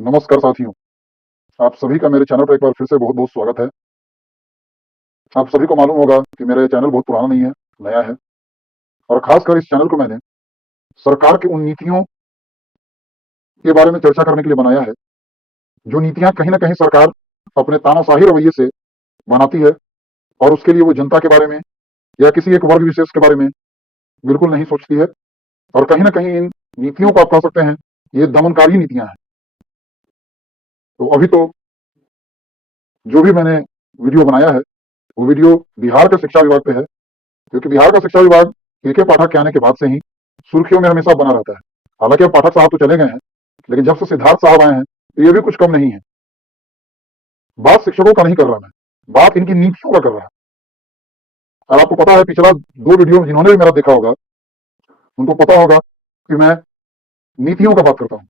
नमस्कार साथियों, आप सभी का मेरे चैनल पर एक बार फिर से बहुत-बहुत स्वागत है। आप सभी को मालूम होगा कि मेरा ये चैनल बहुत पुराना नहीं है, नया है और खासकर इस चैनल को मैंने सरकार की उन नीतियों के बारे में चर्चा करने के लिए बनाया है, जो नीतियाँ कहीं न कहीं सरकार अपने तानाशाही रवैये से बनाती है और उसके लिए वो जनता के बारे में या किसी एक वर्ग विशेष के बारे में बिल्कुल नहीं सोचती है और कहीं न कहीं इन नीतियों को आप कह सकते हैं, ये दमनकारी नीतियाँ हैं। तो अभी तो जो भी मैंने वीडियो बनाया है, वो वीडियो बिहार के शिक्षा विभाग पे है। क्योंकि बिहार का शिक्षा विभाग के पाठक के आने के बाद से ही सुर्खियों में हमेशा बना रहता है। हालांकि अब पाठक साहब तो चले गए हैं, लेकिन जब से सिद्धार्थ साहब आए हैं तो ये भी कुछ कम नहीं है। बात शिक्षकों का नहीं कर रहा मैं, बात इनकी नीतियों का कर रहा है। और आपको पता है पिछला 2 वीडियो जिन्होंने भी मेरा देखा होगा उनको पता होगा कि मैं नीतियों का बात करता हूँ,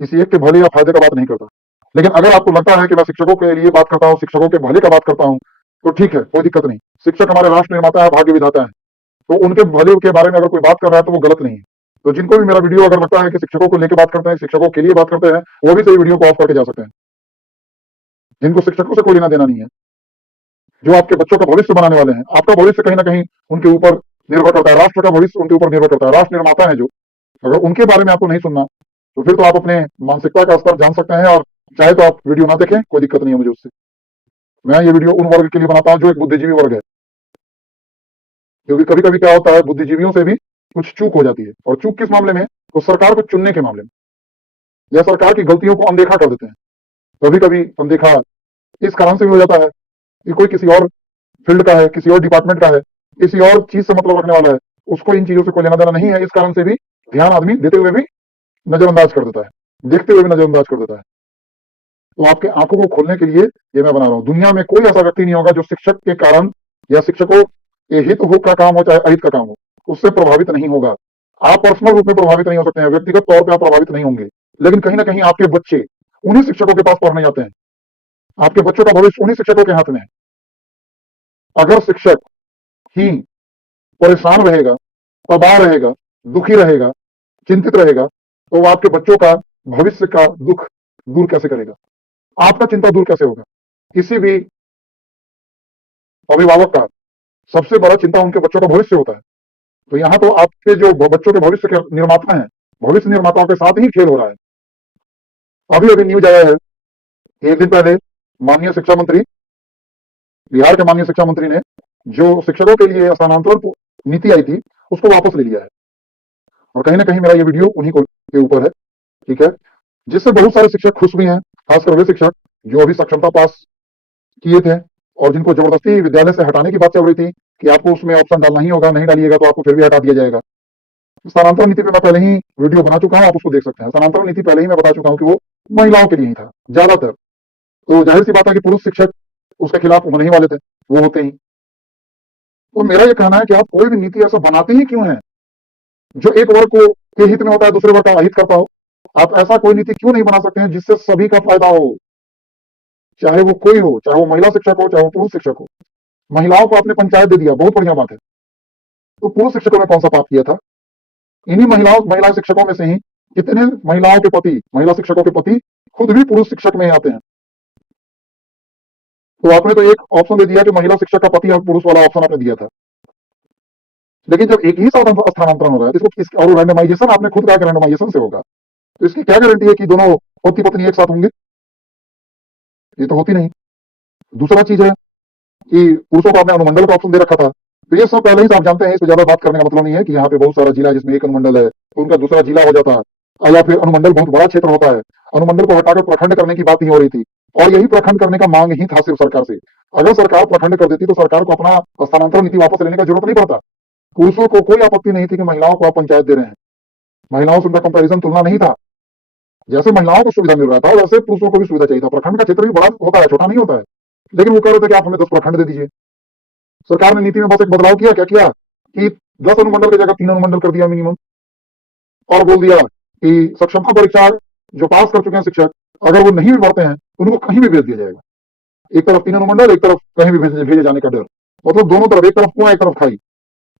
किसी एक के भले या फायदे का बात नहीं करता। लेकिन अगर आपको लगता है कि मैं शिक्षकों के लिए बात करता हूँ, शिक्षकों के भले का बात करता हूँ, तो ठीक है, कोई दिक्कत नहीं। शिक्षक हमारे राष्ट्र निर्माता है, भाग्य विधाता है, तो उनके भले के बारे में अगर कोई बात कर रहा है तो वो गलत नहीं है। तो जिनको भी मेरा वीडियो अगर लगता है कि शिक्षकों को लेकर बात करते हैं, शिक्षकों के लिए बात करते हैं, वो भी सही वीडियो को ऑफ करके जा सकते हैं। जिनको शिक्षकों से कोई लेना देना नहीं है, जो आपके बच्चों का भविष्य बनाने वाले हैं, आपका भविष्य कहीं ना कहीं उनके ऊपर निर्भर करता है, राष्ट्र का भविष्य उनके ऊपर निर्भर करता है, राष्ट्र निर्माता है जो, अगर उनके बारे में आपको नहीं सुनना तो फिर तो आप अपने मानसिकता का स्तर जान सकते हैं और चाहे तो आप वीडियो ना देखें, कोई दिक्कत नहीं है मुझे उससे। मैं ये वीडियो उन वर्ग के लिए बनाता हूँ जो एक बुद्धिजीवी वर्ग है, क्योंकि कभी कभी क्या होता है बुद्धिजीवियों से भी कुछ चूक हो जाती है। और चूक किस मामले में? तो सरकार को चुनने के मामले में या सरकार की गलतियों को अनदेखा कर देते हैं। कभी कभी अनदेखा इस कारण से भी हो जाता है कि कोई किसी और फील्ड का है, किसी और डिपार्टमेंट का है, किसी और चीज से मतलब रखने वाला है, उसको इन चीजों से कोई लेना देना नहीं है। इस कारण से भी ध्यान आदमी देते हुए भी नजरअंदाज कर देता है, देखते हुए भी नजरअंदाज कर देता है। तो आपके आंखों को खोलने के लिए ये मैं बना रहा हूँ। दुनिया में कोई ऐसा व्यक्ति नहीं होगा जो शिक्षक के कारण या शिक्षकों के हित हो का काम हो चाहे अहित का काम हो, उससे प्रभावित नहीं होगा। आप पर्सनल रूप में प्रभावित नहीं हो सकते हैं, व्यक्तिगत तौर पर आप प्रभावित नहीं होंगे, लेकिन कहीं ना कहीं आपके बच्चे उन्हीं शिक्षकों के पास पढ़ने जाते हैं। आपके बच्चों का भविष्य उन्हीं शिक्षकों के हाथ में है। अगर शिक्षक ही परेशान रहेगा, तबाह रहेगा, दुखी रहेगा, चिंतित रहेगा, तो वो आपके बच्चों का भविष्य का दुख दूर कैसे करेगा? आपका चिंता दूर कैसे होगा? किसी भी अभिभावक का सबसे बड़ा चिंता उनके बच्चों का भविष्य होता है। तो यहाँ तो आपके जो बच्चों के भविष्य के निर्माता हैं, भविष्य निर्माताओं के साथ ही खेल हो रहा है। अभी अभी न्यूज आया है, एक दिन पहले माननीय शिक्षा मंत्री, बिहार के माननीय शिक्षा मंत्री ने जो शिक्षकों के लिए स्थानांतरण नीति आई थी उसको वापस ले लिया है। और कहीं ना कहीं मेरा ये वीडियो उन्हीं को के ऊपर है, ठीक है, जिससे बहुत सारे शिक्षक खुश भी हैं, खासकर वे शिक्षक जो अभी सक्षमता पास किए थे और जिनको जबरदस्ती विद्यालय से हटाने की बात चल रही थी कि आपको उसमें ऑप्शन डालना ही होगा, नहीं डालिएगा तो आपको फिर भी हटा दिया जाएगा। स्थानांतरण नीति पे मैं पहले ही वीडियो बना चुका हूं, आप उसको देख सकते हैं। स्थानांतरण नीति पहले ही मैं बता चुका हूं कि वो महिलाओं के लिए ही था ज्यादातर। तो जाहिर सी बात है कि पुरुष शिक्षक उसके खिलाफ होने ही वाले थे, वो होते ही। तो मेरा ये कहना है कि आप कोई भी नीति ऐसा बनाते ही क्यों है जो एक वर्ग को के हित में होता है, दूसरे वर्ग का अहित करता हो? आप ऐसा कोई नीति क्यों नहीं बना सकते हैं जिससे सभी का फायदा हो, चाहे वो कोई हो, चाहे वो महिला शिक्षक हो, चाहे वो पुरुष शिक्षक हो। महिलाओं को आपने पंचायत दे दिया, बहुत बढ़िया बात है। तो पुरुष शिक्षकों ने कौन सा पाप किया था? इन्हीं महिला शिक्षकों में से ही कितने महिलाओं के पति, महिला शिक्षकों के पति खुद भी पुरुष शिक्षक में ही आते हैं। तो आपने तो एक ऑप्शन दे दिया कि महिला शिक्षक का पति और पुरुष वाला ऑप्शन आपने दिया था। लेकिन जब एक ही साथ स्थानांतरण हो रहा है, इसको और रैंडमाइजेशन आपने खुद कहा कि रैंडमाइजेशन से होगा, तो इसकी क्या गारंटी है कि दोनों पति पत्नी एक साथ होंगे? ये तो होती नहीं। दूसरा चीज है कि पुरुषों को आपने अनुमंडल का ऑप्शन दे रखा था। तो ये सब पहले ही आप जानते हैं, इस पर ज्यादा बात करने का मतलब नहीं है कि यहाँ पे बहुत सारा जिला जिसमें एक अनुमंडल है तो उनका दूसरा जिला हो जाता है, या फिर अनुमंडल बहुत बड़ा क्षेत्र होता है, अनुमंडल को हटाकर प्रखंड करने की बात ही हो रही थी। और यही प्रखंड करने का मांग ही था सिर्फ सरकार से। अगर सरकार प्रखंड कर देती तो सरकार को अपना स्थानांतरण नीति वापस लेने का जरूरत नहीं पड़ता। पुरुषों को कोई आपत्ति नहीं थी कि महिलाओं को आप पंचायत दे रहे हैं, महिलाओं से उनका कंपेरिजन तुलना नहीं था। जैसे महिलाओं को सुविधा मिल रहा था वैसे पुरुषों को भी सुविधा चाहिए था। प्रखंड का क्षेत्र भी बड़ा होता है, छोटा नहीं होता है। लेकिन वो कह रहे थे कि आप हमें 10 प्रखंड दे दीजिए। सरकार ने नीति में बस एक बदलाव किया, क्या किया कि 10 अनुमंडल की जगह 3 अनुमंडल कर दिया मिनिमम, और बोल दिया कि सक्षमता परीक्षा जो पास कर चुके हैं शिक्षक, अगर वो नहीं भी पढ़ते हैं तो उनको कहीं भी भेज दिया जाएगा। एक तरफ 3 अनुमंडल, एक तरफ कहीं भी भेजे जाने का डर, मतलब दोनों तरफ, एक तरफ कुआं एक तरफ खाई।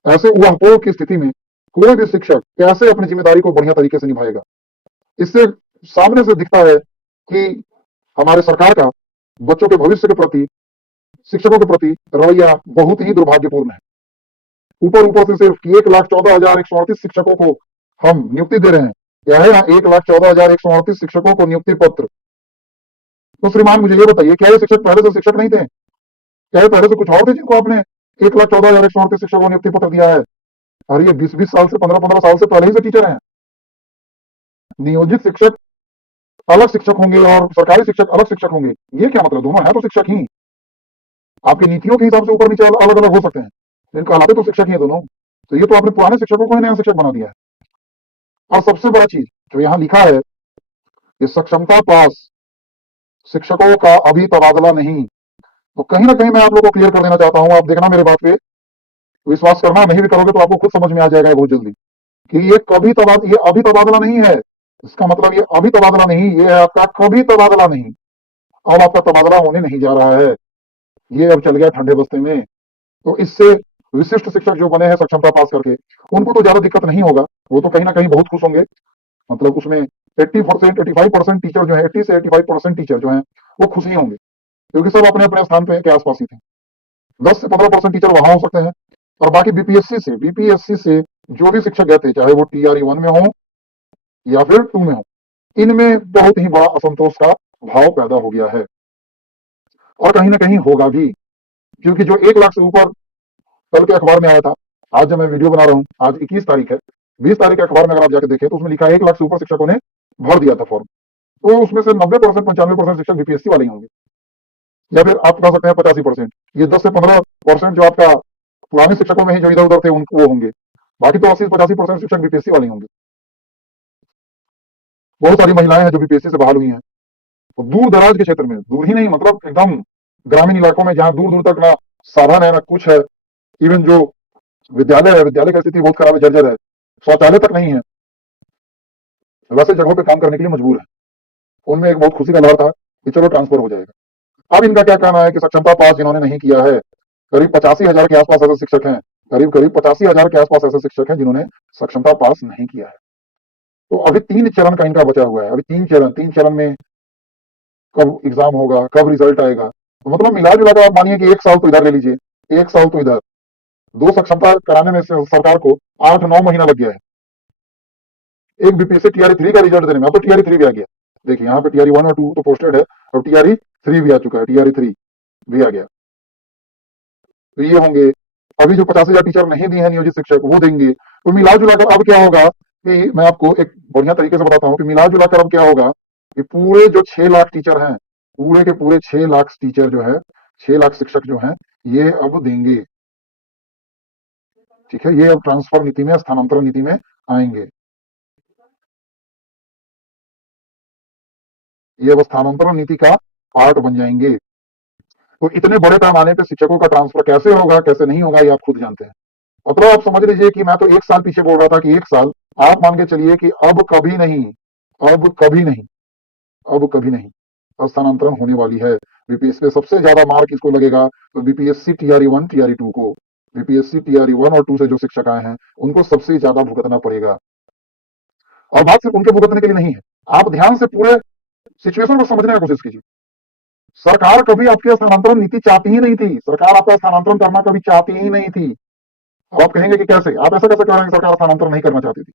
ऐसे ऊहापोह की स्थिति में कोई भी शिक्षक कैसे अपनी जिम्मेदारी को बढ़िया तरीके से निभाएगा? इससे सामने से दिखता है कि हमारे सरकार का बच्चों के भविष्य के प्रति, शिक्षकों के प्रति रवैया बहुत ही दुर्भाग्यपूर्ण है। ऊपर ऊपर से सिर्फ 1,14,138 शिक्षकों को हम नियुक्ति दे रहे हैं। क्या है यहाँ 1,14,138 शिक्षकों को नियुक्ति पत्र। तो श्रीमान मुझे ये बताइए, क्या ये शिक्षक पहले से शिक्षक नहीं थे? क्या ये पहले से कुछ और थे जिनको आपने 1,14,138 शिक्षकों को नियुक्ति पत्र दिया है? और ये 20-20 साल से, 15-15 साल से पहले ही से टीचर हैं। नियोजित शिक्षक अलग शिक्षक होंगे और सरकारी शिक्षक अलग शिक्षक होंगे, ये क्या मतलब? दोनों है तो शिक्षक ही। आपकी नीतियों के हिसाब से ऊपर नीचे अलग अलग हो सकते हैं, लेकिन कहलाते तो शिक्षक ही है दोनों। तो ये तो आपने पुराने शिक्षकों को ही नया शिक्षक बना दिया है। और सबसे बड़ा चीज जो यहाँ लिखा है कि सक्षमता पास शिक्षकों का अभी तबादला नहीं, तो कहीं ना कहीं मैं आप लोगों को क्लियर कर देना चाहता हूं। आप देखना मेरे बात पे विश्वास करना, नहीं भी करोगे तो आपको खुद समझ में आ जाएगा बहुत जल्दी कि ये अभी तबादला नहीं है। इसका मतलब ये अभी तबादला नहीं, ये है आपका कभी तबादला नहीं। अब आपका तबादला होने नहीं जा रहा है, ये अब चल गया ठंडे बस्ते में। तो इससे विशिष्ट शिक्षक जो बने हैं सक्षमता पास करके, उनको तो ज्यादा दिक्कत नहीं होगा, वो तो कहीं ना कहीं बहुत खुश होंगे। मतलब उसमें 80%, 85% टीचर जो है, 80 से 85% टीचर जो है वो खुश ही होंगे, क्योंकि सब अपने अपने स्थान पे के आसपास ही थे। 10 से 15% टीचर वहां हो सकते हैं, और बाकी बीपीएससी से जो भी शिक्षक गए थे, चाहे वो टीआरई 1 में हो या फिर 2 में हो, इनमें बहुत ही बड़ा असंतोष का भाव पैदा हो गया है, और कहीं ना कहीं होगा भी। क्योंकि जो 1 लाख से ऊपर कल के अखबार में आया था, आज जब मैं वीडियो बना रहा हूँ, आज 21 तारीख है, 20 तारीख के अखबार में अगर आप जाकर देखें तो उसमें लिखा है 1 लाख से ऊपर शिक्षकों ने भर दिया था फॉर्म। तो उसमें से 90%, 95% शिक्षक बीपीएससी वाले ही होंगे, या फिर आप कह सकते हैं 85%। ये 10 से 15% जो आपका पुराने शिक्षकों में ही जो इधर उधर थे उनको वो होंगे, बाकी तो 80-85% शिक्षक बीपीएससी वाले ही होंगे। बहुत सारी महिलाएं हैं जो बीपीएससी से बहाल हुई हैं, तो दूर दराज के क्षेत्र में, दूर ही नहीं मतलब एकदम ग्रामीण इलाकों में, जहां दूर दूर तक ना साधन है ना कुछ है, इवन जो विद्यालय है, विद्यालय की स्थिति बहुत खराब है, जर्जर है, शौचालय तक नहीं है, वैसे जगहों पे काम करने के लिए मजबूर है। उनमें एक बहुत खुशी का लहर था कि चलो ट्रांसफर हो जाएगा। अब इनका क्या कहना है कि सक्षमता पास जिन्होंने नहीं किया है, करीब 85,000 के आसपास ऐसे शिक्षक हैं, करीब 85,000 के आसपास ऐसे शिक्षक हैं जिन्होंने सक्षमता पास नहीं किया है। तो अभी 3 चरण का इनका बचा हुआ है। अभी 3 चरण में कब एग्जाम होगा, कब रिजल्ट आएगा, तो मतलब मिला जुला कर आप मानिए कि 1 साल तो इधर ले लीजिए, 1 साल तो इधर, 2 सक्षमता कराने में सरकार को 8-9 महीना लग गया है। एक बीपीएससी टीआरई 3 का रिजल्ट देने में, अब तो टीआरई 3 भी आ गया। देखिए यहाँ पे टीआरई 1 और 2 तो पोस्टेड है, अब टीआरई 3 भी आ चुका है, टीआरई 3 भी आ गया। तो ये होंगे। अभी जो 50,000 टीचर नहीं दिए हैं नियोजित शिक्षक, वो देंगे। तो मिला जुलाकर अब क्या होगा कि मैं आपको एक बढ़िया तरीके से बताता हूँ कि मिला जुलाकर अब क्या होगा कि पूरे जो 6 लाख टीचर हैं, पूरे के पूरे 6 लाख टीचर जो है, 6 लाख शिक्षक जो हैं, ये अब देंगे। ठीक है, ये अब ट्रांसफर नीति में, स्थानांतरण नीति में आएंगे। ये अब स्थानांतरण नीति का पार्ट बन जाएंगे। तो इतने बड़े पैमाने पे शिक्षकों का ट्रांसफर कैसे होगा, कैसे नहीं होगा, ये आप खुद जानते हैं। मतलब आप समझ लीजिए कि मैं तो 1 साल पीछे बोल रहा था कि 1 साल, आप मान के चलिए कि अब कभी नहीं, अब कभी नहीं, अब कभी नहीं स्थानांतरण होने वाली है। बीपीएससी पे सबसे ज्यादा मार्क किसको लगेगा? तो बीपीएससी टीआरई 1, टीआरई 2 को। बीपीएससी टीआरई 1 और 2 से जो शिक्षक आए हैं उनको सबसे ज्यादा भुगतना पड़ेगा। और बात सिर्फ उनके भुगतने के लिए नहीं है, आप ध्यान से पूरे सिचुएशन को समझने की कोशिश कीजिए। सरकार कभी आपकी स्थानांतरण नीति चाहती ही नहीं थी, सरकार आपका स्थानांतरण करना कभी चाहती ही नहीं थी। अब आप कहेंगे कि कैसे, आप ऐसा कैसे कह रहे हैं सरकार स्थानांतरण नहीं करना चाहती थी?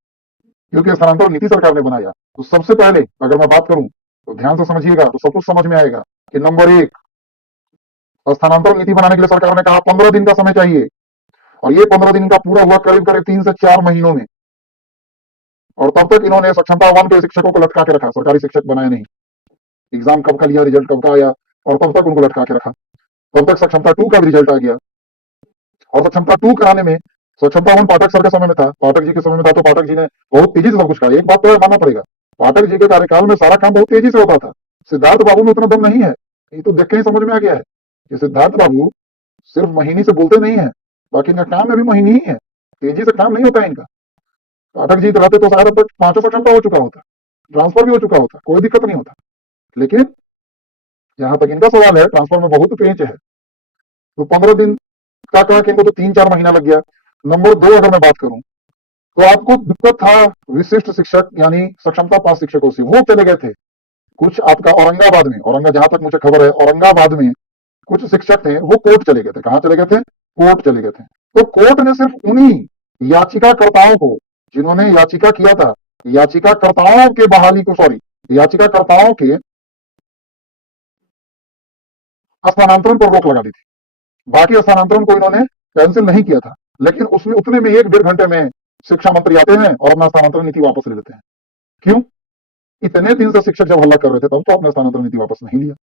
क्योंकि स्थानांतरण नीति सरकार ने बनाया। तो सबसे पहले अगर मैं बात करूं तो ध्यान से समझिएगा तो सब कुछ समझ में आएगा कि नंबर 1, स्थानांतरण नीति बनाने के लिए सरकार ने कहा 15 दिन का समय चाहिए, और ये 15 दिन का पूरा हुआ करीब करीब 3 से 4 महीनों में। और तब तक इन्होंने सक्षमता 1 के शिक्षकों को लटका के रखा, सरकारी शिक्षक बनाए नहीं। एग्जाम कब का लिया, रिजल्ट कब का आया, और तब तक उनको लटका के रखा। तब तक सक्षमता 2 का भी रिजल्ट आ गया, और सक्षमता 2 कराने में सक्षमता 1 पाठक सर के समय में था, पाठक जी के समय में था, तो पाठक जी ने बहुत तेजी से सब कुछ कहा। एक बात तो मानना पड़ेगा, पाठक जी के कार्यकाल में सारा काम बहुत तेजी से होता था। सिद्धार्थ बाबू में उतना दम नहीं है, ये तो देख के ही समझ में आ गया है कि सिद्धार्थ बाबू सिर्फ महीने से बोलते नहीं है, बाकी इनका काम में भी महीने ही है, तेजी से काम नहीं होता है इनका। पाठक जी रहते तो शायद अब तक 5 सक्षमता हो चुका होता, ट्रांसफर भी हो चुका होता, कोई दिक्कत नहीं होता। लेकिन जहां तक इनका सवाल है, ट्रांसफर में बहुत पेच है। तो 15 दिन का कहा कि इनको तो 3-4 महीना लग गया। नंबर 2 अगर मैं बात करूं तो आपको दिक्कत था विशिष्ट शिक्षक यानी सक्षमता पास शिक्षकों से, वो चले गए थे। कुछ आपका औरंगाबाद में, जहां तक मुझे खबर है औरंगाबाद में कुछ शिक्षक थे, वो कोर्ट चले गए थे। कहां चले गए थे? कोर्ट चले गए थे। तो कोर्ट ने सिर्फ उन्हीं याचिकाकर्ताओं को, जिन्होंने याचिका किया था, याचिकाकर्ताओं के बहाली को, सॉरी, याचिकाकर्ताओं के स्थानांतरण पर रोक लगा दी थी। बाकी स्थानांतरण को इन्होंने कैंसिल नहीं किया था, लेकिन उसमें उतने में 1-1.5 घंटे में शिक्षा मंत्री आते हैं और अपना स्थानांतरण नीति वापस ले लेते हैं। क्यों? इतने दिन से शिक्षक जब हल्ला कर रहे थे तब तो अपना स्थानांतरण नीति वापस नहीं लिया।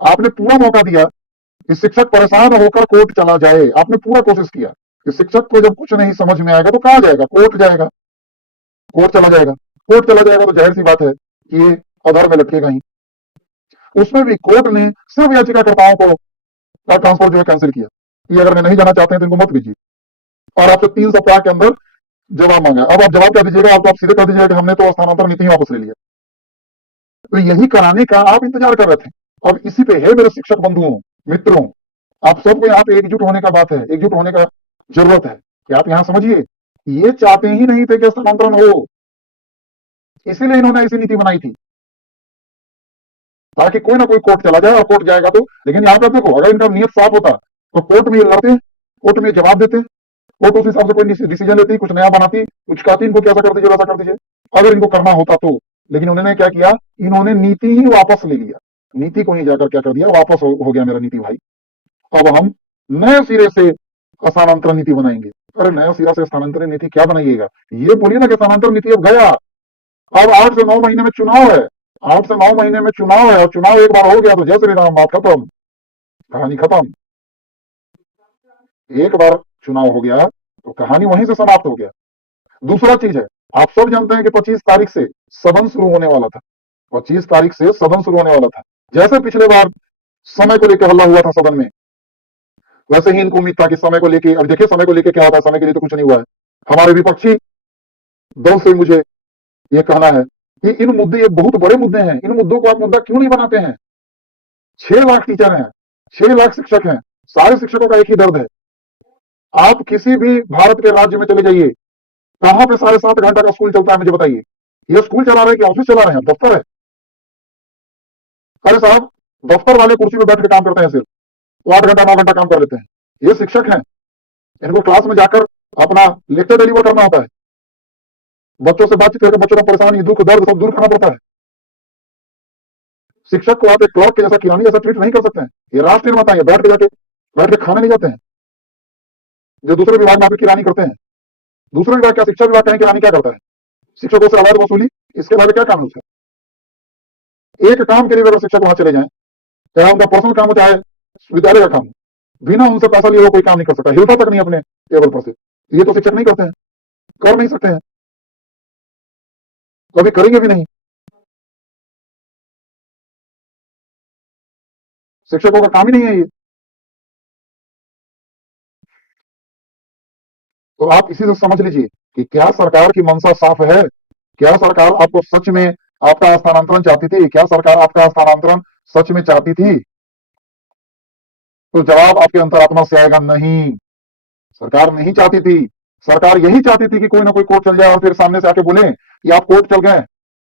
आपने पूरा मौका दिया कि शिक्षक परेशान होकर कोर्ट चला जाए, आपने पूरा कोशिश किया कि शिक्षक को जब कुछ नहीं समझ में आएगा तो कहां जाएगा? कोर्ट जाएगा, कोर्ट चला जाएगा। कोर्ट चला जाएगा तो जाहिर सी बात है कि ये अधर में लटकेगा ही। उसमें भी कोर्ट ने सिर्फ याचिकाकर्ताओं को का ट्रांसफर जो है कैंसिल किया, कि अगर नहीं जाना चाहते हैं तो इनको मत भेजिए, और आपसे 3 सप्ताह के अंदर जवाब मांगा। अब आप जवाब क्या दीजिएगा? आप सीधे कर दीजिएगा कि हमने तो स्थानांतरण नीति ही वापस ले लिया। तो यही कराने का आप इंतजार कर रहे थे। अब इसी पे है मेरे शिक्षक बंधुओं, मित्रों, आप सबको यहाँ पे एकजुट होने का बात है, एकजुट होने का जरूरत है कि आप यहाँ समझिए, ये चाहते ही नहीं थे कि स्थानांतरण हो, इसीलिए इन्होंने ऐसी नीति बनाई थी ताकि कोई ना कोई कोर्ट चला जाए, और कोर्ट जाएगा तो। लेकिन यहाँ पे देखो, अगर इनका नियत साफ होता तो कोर्ट में ये लड़ते, कोर्ट में जवाब देते, कोर्ट उस हिसाब से कोई डिसीजन लेती, कुछ नया बनाती, कुछ कहती इनको कैसा कर दीजिए, वैसा कर दीजिए, अगर इनको करना होता तो। लेकिन उन्होंने क्या किया? इन्होंने नीति ही वापस ले लिया। नीति को ही जाकर क्या कर दिया? वापस हो गया मेरा नीति भाई। अब हम नए सिरे से स्थानांतरण नीति बनाएंगे। अरे नया सिरा से स्थानांतरण नीति क्या बनाइएगा? ये बोलिए ना कि स्थानांतरण नीति अब गया, अब 8 से 9 महीने में चुनाव है, 8 से 9 महीने में चुनाव है, और चुनाव एक बार हो गया तो जय श्री राम, बात खत्म, कहानी खत्म। एक बार चुनाव हो गया तो कहानी वहीं से समाप्त हो गया। दूसरा चीज है, आप सब जानते हैं कि 25 तारीख से सदन शुरू होने वाला था, 25 तारीख से सदन शुरू होने वाला था। जैसे पिछले बार समय को लेकर हल्ला हुआ था सदन में, वैसे ही इनको उम्मीद था कि समय को लेकर, अब देखिए समय को लेकर क्या होता है, समय के लिए तो कुछ नहीं हुआ है। हमारे विपक्षी दल से मुझे ये कहना है कि इन मुद्दे, ये बहुत बड़े मुद्दे हैं, इन मुद्दों को आप मुद्दा क्यों नहीं बनाते हैं? 6 लाख टीचर हैं, 6 लाख शिक्षक हैं, सारे शिक्षकों का एक ही दर्द है। आप किसी भी भारत के राज्य में चले जाइए, कहां पे 7.5 घंटा का स्कूल चलता है, मुझे बताइए। ये स्कूल चला रहे हैं कि ऑफिस चला रहे हैं, दफ्तर है? अरे साहब, दफ्तर वाले कुर्सी पे बैठ के काम करते हैं, सिर्फ वो 8 घंटा 9 घंटा काम कर लेते हैं। ये शिक्षक हैं, इनको क्लास में जाकर अपना लेक्चर डिलीवर करना होता है, बच्चों से बातचीत करके बच्चों का परेशानी, दुख दर्द सब दूर करना पड़ता है। शिक्षक को आप एक क्लर्क के जैसा, किरानी जैसा ट्रीट नहीं कर सकते हैं। ये राष्ट्र निर्माता है, बैठ के खाने नहीं जाते हैं, जो दूसरे विभाग में आपकी किरानी करते हैं। दूसरे विभाग क्या, शिक्षा विभाग कहें किरानी क्या करता है? शिक्षकों से अवैध वसूली, इसके अलावा क्या काम है? एक काम के लिए अगर शिक्षक वहां चले जाएं, चाहे उनका पर्सनल काम हो चाहे विद्यालय का काम हो, बिना उनसे पैसा लिए वो कोई काम नहीं कर सकता, हिलता तक नहीं अपने टेबल पर से। ये तो शिक्षक नहीं करते हैं, कर नहीं सकते हैं, कभी करेंगे भी नहीं। शिक्षकों का काम ही नहीं है ये। तो आप इसी से समझ लीजिए कि क्या सरकार की मंशा साफ है? क्या सरकार आपको सच में आपका स्थानांतरण चाहती थी? क्या सरकार आपका स्थानांतरण सच में चाहती थी? तो जवाब आपके अंतरात्मा से आएगा, नहीं, सरकार नहीं चाहती थी। सरकार यही चाहती थी कि कोई ना कोई कोर्ट चल जाए और फिर सामने से आके बोले कि आप कोर्ट चल गए,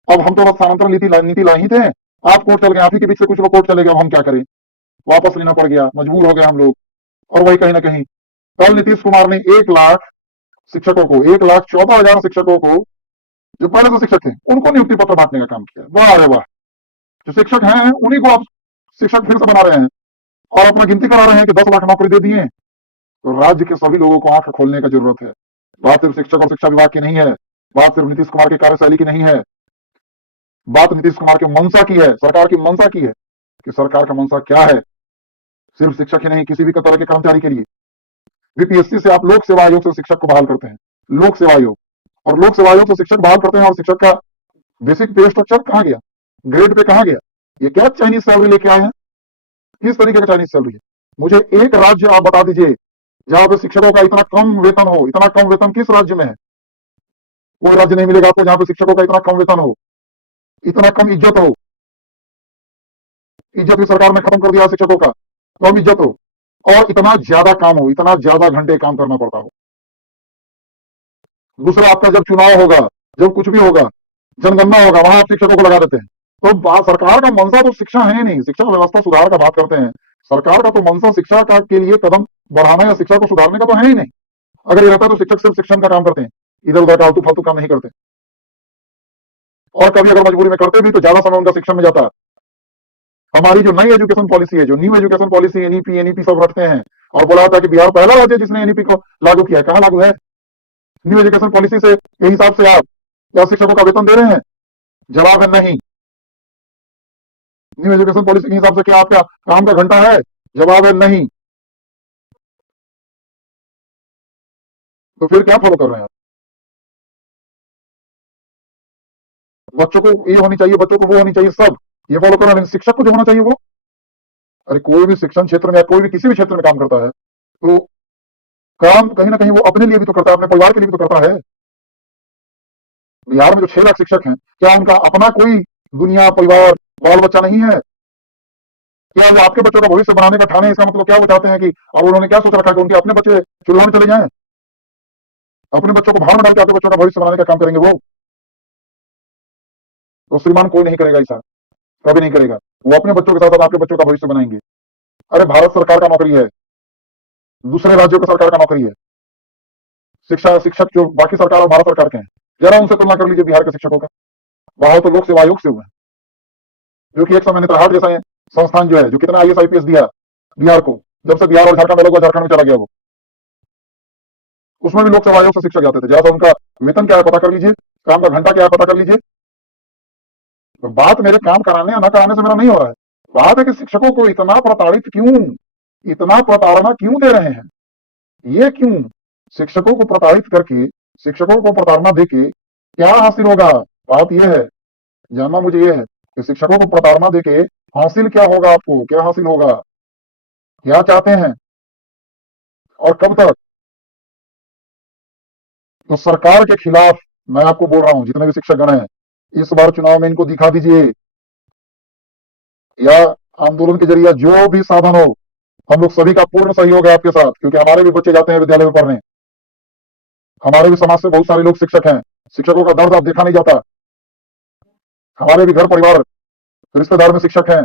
अब हम तो बस स्थानांतरण नीति ला ही थे, आप कोर्ट चल गए, आप ही के बीच से कुछ लोग कोर्ट चले गए, अब हम क्या करें? वापस लेना पड़ गया, मजबूर हो गए हम लोग। और वही कहीं ना कहीं कल नीतीश कुमार ने 1 लाख शिक्षकों को, 1,14,000 शिक्षकों को, जो पहले से शिक्षक थे, उनको नियुक्ति पत्र बांटने का काम किया। वाह अरे वाह, जो शिक्षक हैं उन्हीं को आप शिक्षक फिर से बना रहे हैं और अपना गिनती करा रहे हैं कि 10 लाख नौकरी दे दिए। तो राज्य के सभी लोगों को आंख खोलने का जरूरत है। बात सिर्फ शिक्षक और शिक्षा विभाग की नहीं है, बात सिर्फ नीतीश कुमार की कार्यशैली की नहीं है, बात नीतीश कुमार के मंशा की है, सरकार की मंशा की है कि सरकार का मंशा क्या है। सिर्फ शिक्षक ही नहीं, किसी भी तरह के कर्मचारी के लिए बीपीएससी से आप लोक सेवा आयोग से शिक्षक को बहाल करते हैं, लोक सेवा आयोग, और लोक सेवा आयोग से शिक्षक बहाल करते हैं, और शिक्षक का बेसिक पे स्ट्रक्चर कहां गया? ग्रेड पे कहां गया? ये क्या चाइनीज सैलरी लेके आए हैं? किस तरीके का चाइनीज सैलरी है? मुझे एक राज्य आप बता दीजिए जहां पे शिक्षकों का इतना कम वेतन हो। इतना कम वेतन किस राज्य में है? कोई राज्य नहीं मिलेगा आपको जहां पे शिक्षकों का इतना कम वेतन हो, इतना कम इज्जत हो। इज्जत भी सरकार ने खत्म कर दिया शिक्षकों का, कम इज्जत हो, और इतना ज्यादा काम हो, इतना ज्यादा घंटे काम करना पड़ता हो। दूसरा, आपका जब चुनाव होगा, जब कुछ भी होगा, जनगणना होगा, वहां आप शिक्षकों को लगा देते हैं। तो सरकार का मंशा तो शिक्षा है ही नहीं, शिक्षा व्यवस्था सुधार का बात करते हैं। सरकार का तो मंशा शिक्षा का के लिए कदम बढ़ाना या शिक्षा को सुधारने का तो है ही नहीं। अगर ये रहता तो शिक्षक सिर्फ शिक्षण का काम करते हैं, इधर उधर का आलतू फालतू काम नहीं करते। और कभी अगर मजबूरी में करते भी तो ज्यादा समय उनका शिक्षण में जाता है। हमारी जो नई एजुकेशन पॉलिसी है, जो न्यू एजुकेशन पॉलिसी, एनईपी सब रखते हैं और बोला था कि बिहार पहला राज्य जिसने एनईपी को लागू किया है। कहां लागू है? न्यू एजुकेशन पॉलिसी से के हिसाब से आप क्या शिक्षकों का वेतन दे रहे हैं? जवाब है नहीं। न्यू एजुकेशन पॉलिसी के हिसाब से क्या आपका काम का घंटा है? जवाब है नहीं। तो फिर क्या फॉलो कर रहे हैं आप? बच्चों को ये होनी चाहिए, बच्चों को वो होनी चाहिए, सब ये फॉलो कर रहे हैं। शिक्षक को जो होना चाहिए वो, अरे कोई भी शिक्षण क्षेत्र में या कोई भी किसी भी क्षेत्र में काम करता है तो काम कहीं ना कहीं वो अपने लिए भी तो करता है, अपने परिवार के लिए भी तो करता है। बिहार में जो 6 लाख शिक्षक हैं, क्या उनका अपना कोई दुनिया, परिवार, बाल बच्चा नहीं है? क्या वो आपके बच्चों का भविष्य बनाने का ठाने? इसका मतलब क्या वो चाहते हैं कि, और उन्होंने क्या सोच रखा है कि उनके अपने बच्चे चुनाव में चले जाएं, अपने बच्चों को भाड़ में डाल के आपके बच्चों का भविष्य बनाने का काम करेंगे वो? तो श्रीमान कोई नहीं करेगा ऐसा, कभी नहीं करेगा। वो अपने बच्चों के साथ साथ आपके बच्चों का भविष्य बनाएंगे। अरे भारत सरकार का नौकरी है, दूसरे राज्यों की सरकार का नौकरी है। शिक्षक जो बाकी सरकार और भारत सरकार के हैं, जरा उनसे तुलना कर लीजिए बिहार के शिक्षकों का। वहां तो लोक सेवा आयोग से हुए, जो कि एक समय नेत्रहाट जैसा संस्थान जो है, जो कितना आईएएस आईपीएस दिया बिहार को, जब से बिहार और झारखंड अलग हुआ, झारखंड में चला गया वो, उसमें भी लोक सेवा आयोग से शिक्षक जाते थे। जरा सा उनका वेतन क्या है पता कर लीजिए, काम का घंटा क्या है पता कर लीजिए। तो बात मेरे काम कराने या न कराने से मेरा नहीं हो रहा है, बात है कि शिक्षकों को इतना प्रताड़ित क्यों, इतना प्रताड़ना क्यों दे रहे हैं? ये क्यों? शिक्षकों को प्रताड़ित करके, शिक्षकों को प्रताड़ना देके क्या हासिल होगा? बात यह है, जानना मुझे ये है कि शिक्षकों को प्रताड़ना देके हासिल क्या होगा? आपको क्या हासिल होगा? क्या चाहते हैं और कब तक? तो सरकार के खिलाफ मैं आपको बोल रहा हूं, जितने भी शिक्षक गण हैं, इस बार चुनाव में इनको दिखा दीजिए, या आंदोलन के जरिए जो भी साधन हो, हम लोग सभी का पूर्ण सहयोग है आपके साथ, क्योंकि हमारे भी बच्चे जाते हैं विद्यालय में पढ़ने, हमारे भी समाज से बहुत सारे लोग शिक्षक हैं। शिक्षकों का दर्द आप देखा नहीं जाता, हमारे भी घर परिवार रिश्तेदार में शिक्षक हैं।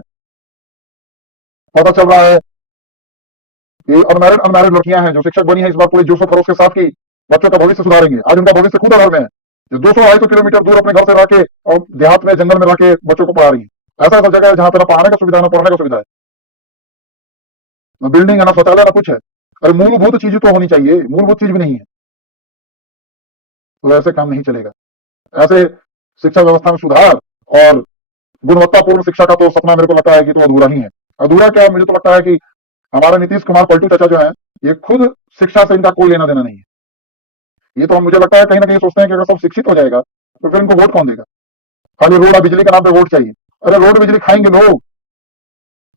पता चल रहा है कि अनमैरिड अनमैरिड लड़कियां हैं जो शिक्षक बनी है इस बार, पूरे जोशो खरोश के साथ की बच्चों का भविष्य सुधारेंगे। आज उनका भविष्य खुद अधर में है, जो 200-250 किलोमीटर दूर अपने घर से रह के और देहात में जंगल में रह के बच्चों को पढ़ा रही है। ऐसा ऐसा जगह है जहां पर ना पढ़ाने का सुविधा है, ना पढ़ने का सुविधा है, ना बिल्डिंग है, ना शौचालय, ना कुछ है। अरे मूलभूत चीज तो होनी चाहिए, मूलभूत चीज भी नहीं है। तो ऐसे काम नहीं चलेगा। ऐसे शिक्षा व्यवस्था में सुधार और गुणवत्तापूर्ण शिक्षा का तो सपना मेरे को लगता है कि तो अधूरा ही है। अधूरा क्या, मुझे तो लगता है कि हमारे नीतीश कुमार पलटू चाचा जो है, ये खुद शिक्षा से इनका कोई लेना देना नहीं है। ये तो मुझे लगता है कहीं ना कहीं सोचते हैं कि अगर सब शिक्षित हो जाएगा तो फिर इनको वोट कौन देगा? खाली रोड और बिजली के नाम पे वोट चाहिए। अरे रोड बिजली खाएंगे लोग,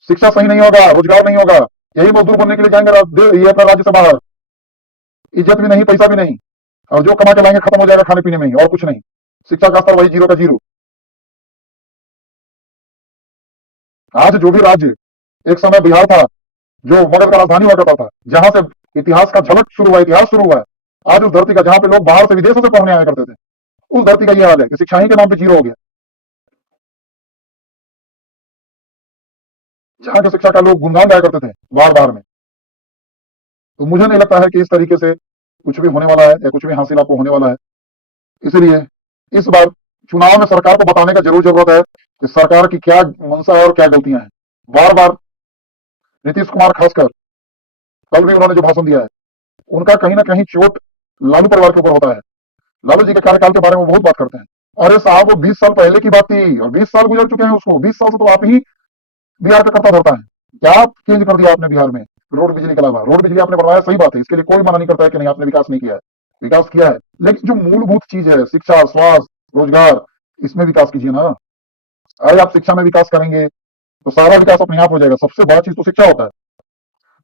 शिक्षा सही नहीं होगा, रोजगार नहीं होगा, यही मजदूर बनने के लिए जाएंगे ये अपना राज्य से बाहर, इज्जत भी नहीं, पैसा भी नहीं, और जो कमा के लाएंगे खत्म हो जाएगा खाने पीने में ही, और कुछ नहीं। शिक्षा का स्तर वही जीरो का जीरो। आज जो भी राज्य एक समय बिहार था, जो मगध का राजधानी हुआ करता था, जहां से इतिहास का झलक शुरू हुआ, इतिहास शुरू हुआ है, आज उस धरती का, जहां पे लोग बाहर से विदेशों से पढ़ने आया करते थे, उस धरती का यह हाल है कि शिक्षा ही के नाम पे जीरो हो गया। जहां की शिक्षा का लोग गुणगान गाया करते थे बार बार में। तो मुझे नहीं लगता है कि इस तरीके से कुछ भी होने वाला है या कुछ भी हासिल आपको होने वाला है। इसलिए इस बार चुनाव में सरकार को बताने का जरूर जरूरत है कि सरकार की क्या मंशा है और क्या गलतियां हैं। बार बार नीतीश कुमार खासकर, कल भी उन्होंने जो भाषण दिया है, उनका कहीं ना कहीं चोट लालू परिवार के ऊपर होता है। लालू जी के कार्यकाल के बारे में बहुत बात करते हैं। अरे साहब, वो 20 साल पहले की बात थी और 20 साल गुजर चुके हैं उसको। 20 साल से तो आप ही बिहार का करता धरता है। क्या चेंज कर दिया आपने बिहार में? रोड बिजली के अलावा, रोड बिजली आपने बनवाया, सही बात है, इसके लिए कोई मना नहीं करता है कि नहीं आपने विकास नहीं किया है, विकास किया है, लेकिन जो मूलभूत चीज है, शिक्षा, स्वास्थ्य, रोजगार, इसमें विकास कीजिए ना। अरे आप शिक्षा में विकास करेंगे तो सारा विकास अपने आप हो जाएगा। सबसे बड़ा चीज तो शिक्षा होता है।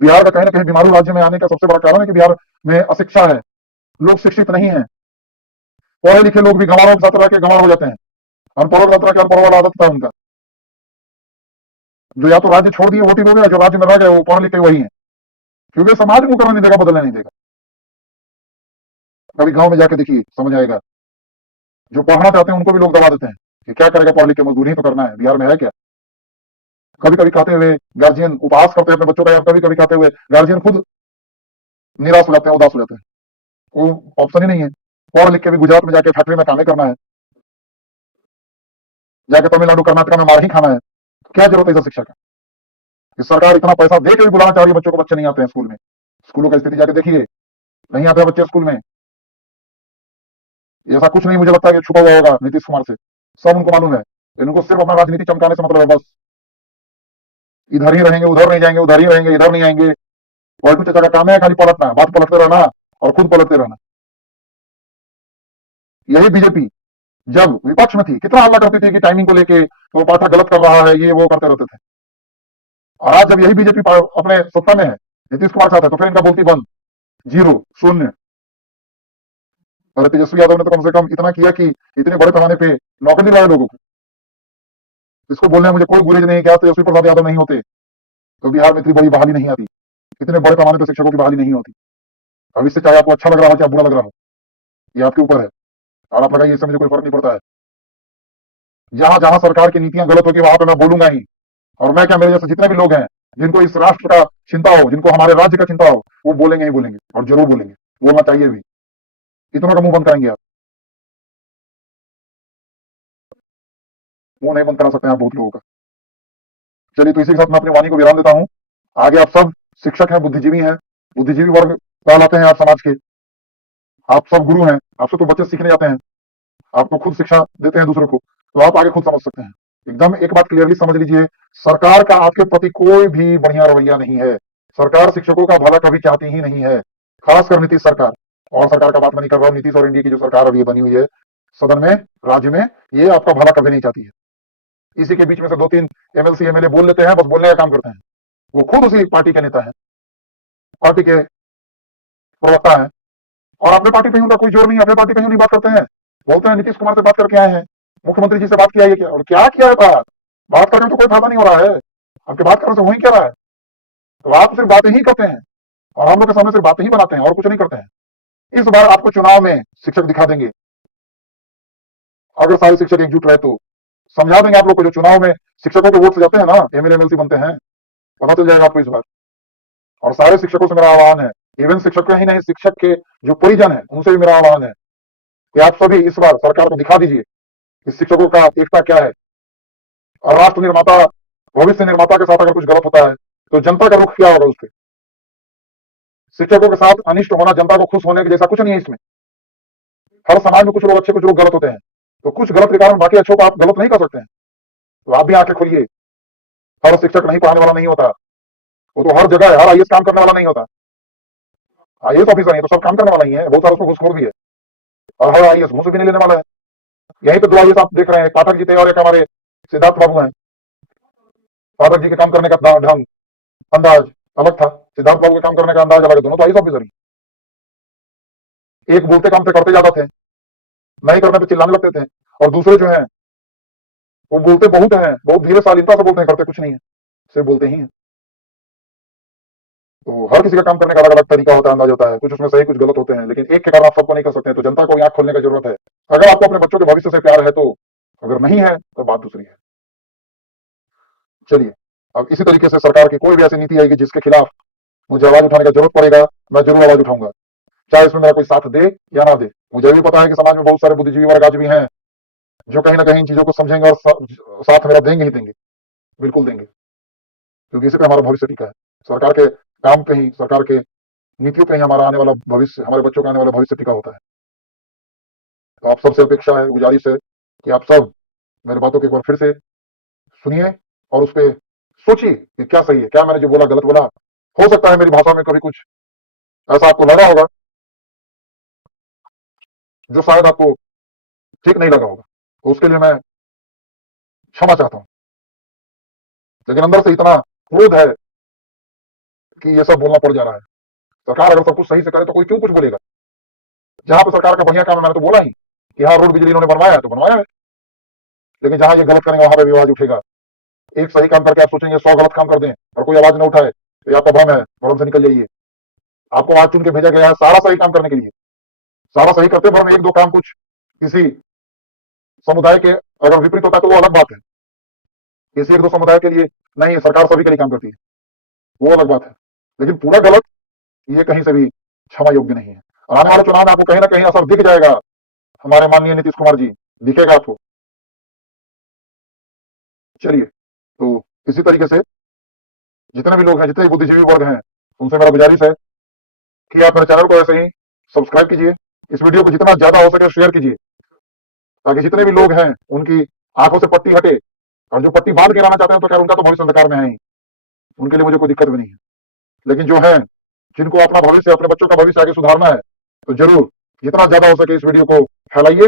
बिहार का कहीं ना कहीं बीमारू राज्य में आने का सबसे बड़ा कारण है कि बिहार में अशिक्षा है, लोग शिक्षित नहीं है। पढ़े लिखे लोग भी गंवारों के साथ रह के गंवार हो जाते हैं। अनपढ़ों के साथ रह के अनपढ़ वाला आदत था उनका, जो या तो राज्य छोड़ दिए वोटिंग हो गया, जो राज्य में रह गए वो पढ़ लिख के वही है, क्योंकि समाज को करने नहीं देगा, बदलने नहीं देगा। कभी गांव में जाके देखिए, समझ आएगा। जो पढ़ना चाहते हैं उनको भी लोग दबा देते हैं कि क्या करेगा पढ़ लिख के, मजदूरी ही तो करना है, बिहार में है क्या। कभी कभी खाते हुए गार्जियन उपहास करते हैं अपने बच्चों का, या कभी कभी खाते हुए गार्जियन खुद निराश हो जाते हैं, उदास हो जाते हैं। वो ऑप्शन ही नहीं है, पढ़ लिख के भी गुजरात में जाके फैक्ट्री में काम ही करना है, जाके तमिलनाडु कर्नाटक में मार ही खाना है। क्या जरूरत है इस शिक्षा का। इस सरकार इतना पैसा दे के भी बुलाना चाह रही है बच्चों को, बच्चे नहीं आते हैं स्कूल में। स्कूलों की स्थिति जाके देखिए, नहीं आते हैं बच्चे स्कूल में। ऐसा कुछ नहीं मुझे लगता कि छुपा हुआ होगा नीतीश कुमार से, सब उनको मालूम है। इनको सिर्फ अपना राजनीति चमकाने से मतलब है बस। इधर ही रहेंगे, उधर नहीं जाएंगे, उधर ही रहेंगे, इधर नहीं आएंगे। पलटू चाचा का काम है खाली पलटना, बात पलटते रहना और खुद पलटते रहना। यही बीजेपी जब विपक्ष में थी कितना हल्ला करती थी कि टाइमिंग को लेके वो पाठक गलत कर रहा है, ये वो करते रहते थे। और आज जब यही बीजेपी अपने सत्ता में है, नीतीश कुमार साथ है, तो फिर इनका बोलती बंद, जीरो, शून्य। और तेजस्वी यादव ने तो कम से कम इतना किया कि इतने बड़े पैमाने पे नौकरी दिलाए लोगों को। इसको बोलने में मुझे कोई गुरेज नहीं, क्या तेजस्वी प्रसाद यादव नहीं होते तो बिहार में इतनी बड़ी बहाली नहीं आती, इतने बड़े पैमाने पर शिक्षकों की बहाली नहीं होती। अब इससे चाहे आपको अच्छा लग रहा हो चाहे बुरा लग रहा हो, ये आपके ऊपर है। और आप लगाइए, इससे मुझे कोई फर्क नहीं पड़ता है। जहां जहां सरकार की नीतियां गलत होगी वहां पे मैं बोलूंगा ही। और मैं क्या, मेरे जैसे जितने भी लोग हैं जिनको इस राष्ट्र का चिंता हो, जिनको हमारे राज्य का चिंता हो, वो बोलेंगे ही बोलेंगे, और जरूर बोलेंगे, बोलना चाहिए भी। इतना का मुंह बंद करेंगे आप, मुंह नहीं बंद करा सकते हैं आप बहुत लोगों का। चलिए, तो इसी के साथ मैं अपनी वाणी को विराम देता हूं। आगे आप सब शिक्षक हैं, बुद्धिजीवी हैं, बुद्धिजीवी वर्ग कहलाते हैं आप समाज के। आप सब गुरु हैं, आपसे तो बच्चे सीखने जाते हैं, आप तो खुद शिक्षा देते हैं दूसरों को, तो आप आगे खुद समझ सकते हैं। एकदम एक बात क्लियरली समझ लीजिए, सरकार का आपके प्रति कोई भी बढ़िया रवैया नहीं है। सरकार शिक्षकों का भला कभी चाहती ही नहीं है, खासकर नीतीश सरकार। और सरकार का बात मैं नहीं कर रहा हूं, नीतीश और इंडिया की जो सरकार अभी बनी हुई है सदन में, राज्य में, ये आपका भला कभी नहीं चाहती है। इसी के बीच में से दो तीन एमएलसी एमएलए बोल लेते हैं, बस बोलने का काम करते हैं। वो खुद उसी पार्टी के नेता है, पार्टी के प्रवक्ता है, और अपने पार्टी पे ही उनका कोई जोर नहीं है, अपने पार्टी पे ही नहीं बात करते हैं। बोलते हैं नीतीश कुमार से बात करके आए हैं, मुख्यमंत्री जी से बात किया है, क्या और क्या किया है बात करने में तो कोई फायदा नहीं हो रहा है, आपके बात करने से हो ही क्या रहा है। तो आप सिर्फ बातें ही करते हैं, और हम लोग के सामने सिर्फ बातें ही बनाते हैं और कुछ नहीं करते हैं। इस बार आपको चुनाव में शिक्षक दिखा देंगे, अगर सारे शिक्षक एकजुट रहे तो समझा देंगे आप लोग को। जो चुनाव में शिक्षकों के वोट से जाते हैं ना, एमएलए एमएलसी बनते हैं, पता चल जाएगा आपको इस बार। और सारे शिक्षकों से मेरा आह्वान है, इवन शिक्षक ही नहीं, शिक्षक के जो परिजन है उनसे भी मेरा आह्वान है कि आप सभी इस बार सरकार को दिखा दीजिए कि शिक्षकों का एकता क्या है। और राष्ट्र निर्माता, भविष्य निर्माता के साथ अगर कुछ गलत होता है तो जनता का रुख क्या होगा उस पर। शिक्षकों के साथ अनिष्ट होना जनता को खुश होने के जैसा कुछ नहीं है इसमें। हर समाज में कुछ लोग अच्छे, कुछ लोग गलत होते हैं, तो कुछ गलत के कारण बाकी अच्छों को आप गलत नहीं कर सकते हैं। तो आप भी आंखें खोलिए, हर शिक्षक नहीं पढ़ाने वाला नहीं होता, वो तो हर जगह हर आईएएस काम करने वाला नहीं होता। आईएएस ऑफिसर नहीं तो सब काम करने वाला ही है, बहुत सारा उसको घूसखोर भी है, और हर आईएएस घूस भी नहीं लेने वाला है। यहीं पे दो आईएएस आप देख रहे हैं, पाठक जी थे और एक हमारे सिद्धार्थ बाबू हैं। पाठक जी के काम करने का ढंग, अंदाज अलग था, सिद्धार्थ बाबू के काम करने का अंदाज अलग है, दोनों तो आईएएस ऑफिसर ही। एक बोलते काम पे करते ज्यादा थे, नहीं करने पे चिल्लाने लगते थे, और दूसरे जो है वो बोलते बहुत है, बहुत धीरे शालीनता से बोलते हैं, करते कुछ नहीं है, सिर्फ बोलते ही है। तो हर किसी का काम करने का अलग अलग तरीका होता है, अंदाज होता है, कुछ उसमें सही कुछ गलत होते हैं, लेकिन एक के कारण आप सबको नहीं कर सकते हैं। तो जनता को आंख खोलने की जरूरत है, अगर आपको अपने बच्चों के भविष्य से प्यार है तो, अगर नहीं है तो बात दूसरी है। चलिए, अब इसी तरीके से सरकार की कोई भी ऐसी नीति आएगी जिसके खिलाफ मुझे आवाज उठाने का जरूरत पड़ेगा, मैं जरूर आवाज उठाऊंगा, चाहे इसमें मेरा कोई साथ दे या ना दे। मुझे भी पता है कि समाज में बहुत सारे बुद्धिजीवी वर्ग आज भी हैं जो कहीं ना कहीं इन चीजों को समझेंगे और साथ मेरा देंगे ही देंगे, बिल्कुल देंगे, क्योंकि इसी पे हमारा भविष्य टिका है। सरकार के काम पे ही, सरकार के नीतियों पे ही हमारा आने वाला भविष्य, हमारे बच्चों का आने वाला भविष्य टिका होता है। तो आप सबसे अपेक्षा है, गुजारिश है कि आप सब मेरी बातों को एक बार फिर से सुनिए और उस पर सोचिए कि क्या सही है, क्या मैंने जो बोला गलत बोला। हो सकता है मेरी भाषा में कभी कुछ ऐसा आपको लगा होगा जो शायद आपको ठीक नहीं लगा होगा, तो उसके लिए मैं क्षमा चाहता हूं। लेकिन अंदर से इतना क्रोध है कि ये सब बोलना पड़ जा रहा है। सरकार अगर सब कुछ सही से करे तो कोई क्यों कुछ बोलेगा। जहां पर सरकार का बढ़िया काम है, मैंने तो बोला ही कि हाँ, रोड बिजली इन्होंने बनवाया है तो बनवाया है, लेकिन जहां ये गलत करेंगे वहां पर भी आवाज उठेगा। एक सही काम करके आप सोचेंगे 100 गलत काम कर दें और कोई आवाज न उठाए तो ये आपका भ्रम है, भ्रम से निकल जाइए। आपको आज चुन के भेजा गया है सारा सही काम करने के लिए, सारा सही करते भ्रम एक दो काम कुछ किसी समुदाय के अगर विपरीत होता है तो वो अलग बात है। किसी एक दो समुदाय के लिए नहीं, सरकार सभी के लिए काम करती है, वो अलग बात है। लेकिन पूरा गलत, ये कहीं से भी क्षमा योग्य नहीं है। और आने वाले चुनाव में आपको कहीं ना कहीं असर दिख जाएगा, हमारे माननीय नीतीश कुमार जी, दिखेगा आपको। चलिए, तो इसी तरीके से जितने भी लोग हैं, जितने भी बुद्धिजीवी वर्ग हैं, उनसे मेरा गुजारिश है कि आप मेरे चैनल को ऐसे ही सब्सक्राइब कीजिए, इस वीडियो को जितना ज्यादा हो सके शेयर कीजिए, ताकि जितने भी लोग हैं उनकी आंखों से पट्टी हटे। और जो पट्टी बांध के लाना चाहते हैं तो खैर उनका तो भविष्य अंधकार में है ही, उनके लिए मुझे कोई दिक्कत भी नहीं है। लेकिन जो है, जिनको अपना भविष्य, अपने बच्चों का भविष्य आगे सुधारना है, तो जरूर जितना ज्यादा हो सके इस वीडियो को फैलाइए।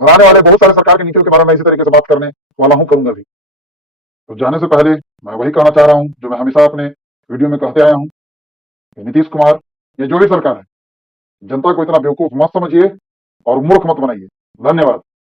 और आने वाले बहुत सारे सरकार की नीतियों के बारे में इसी तरीके से बात करने वाला हूं, करूंगा भी। तो जाने से पहले मैं वही कहना चाह रहा हूं जो मैं हमेशा अपने वीडियो में कहते आया हूं कि नीतीश कुमार, ये जो भी सरकार है, जनता को इतना बेवकूफ मत समझिए और मूर्ख मत बनाइए। धन्यवाद।